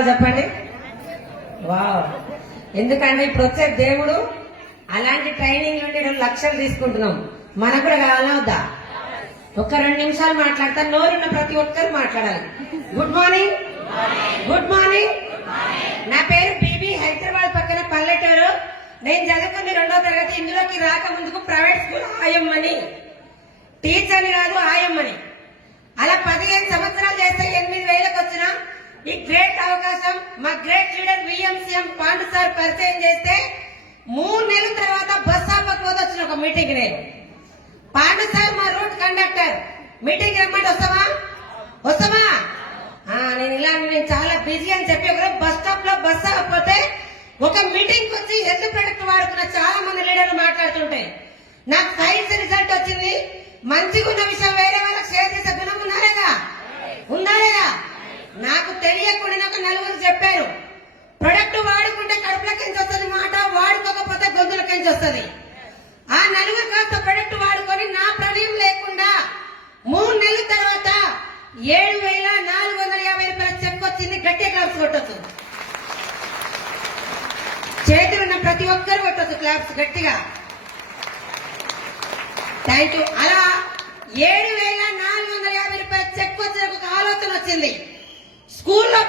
కావాలి చెప్పండి. వావ్, ఎందుకంటే ఇప్పుడు వచ్చే దేవుడు అలాంటి ట్రైనింగ్ నుండి 2 లక్షలు తీసుకుంటున్నాం. మనకు కూడా కావాలా వద్దా? ఒక 2 నిమిషాలు మాట్లాడతా. నోరున్న ప్రతి ఒక్కరు మాట్లాడాలి. Good morning. Good morning. నా పేరు బీబీ, హైదరాబాద్ పక్కన పల్లెటూరు. నేను చదువుకుని 2వ తరగతి. ఇందులోకి రాక ముందుకు ప్రైవేట్ స్కూల్ ఆయమ్మని, టీచర్ని కాదు ఆయమ్మని. అలా 15 సంవత్సరాలు చేస్తే 8,000కి వచ్చిన ఈ గ్రేట్ అవకాశం మా గ్రేట్ లీడర్ విఎంసీఎం పాండు సార్ పరిచయం చేస్తే 3 నెలల తర్వాత బస్ ఆపకపోతే వచ్చిన ఒక మీటింగ్. నేను పాండు సార్ మా రూట్ కండక్టర్, మీటింగ్ రమ్మంటే వస్తావా? నేను చాలా బిజీ అని చెప్పి ఒకరోజు బస్ స్టాప్ లో బస్ ఆపకపోతే ఒక మీటింగ్ వచ్చి హెల్త్ ప్రొడక్ట్ వాడుతున్న చాలా మంది లీడర్లు మాట్లాడుతుంటే నాకు సైన్స్ రిజల్ట్ వచ్చింది. మంచిగా ఉన్న విషయం వేరే వాళ్ళకి షేర్ చేసే గుణం ఉన్నారేగా. నాకు తెలియకుండా నాకు 4 చెప్పారు, ప్రొడక్ట్ వాడుకుంటే కడుపులకించి వస్తుంది మాట, వాడుకోకపోతే గొంతులకించి వస్తుంది. ఆ 4 కాస్త ప్రొడక్ట్ వాడుకొని నా ప్రమేయం లేకుండా 3 నెలల తర్వాత 7,450 రూపాయల చెక్ వచ్చింది. గట్టిగా క్లాప్స్ కొట్టచ్చు. చేతులు ఉన్న ప్రతి ఒక్కరు కొట్టచ్చు క్లాప్స్ గట్టిగా. Thank you. అలా 7,450 రూపాయల చెక్ వచ్చిన ఒక ఆలోచన వచ్చింది. స్కూల్లో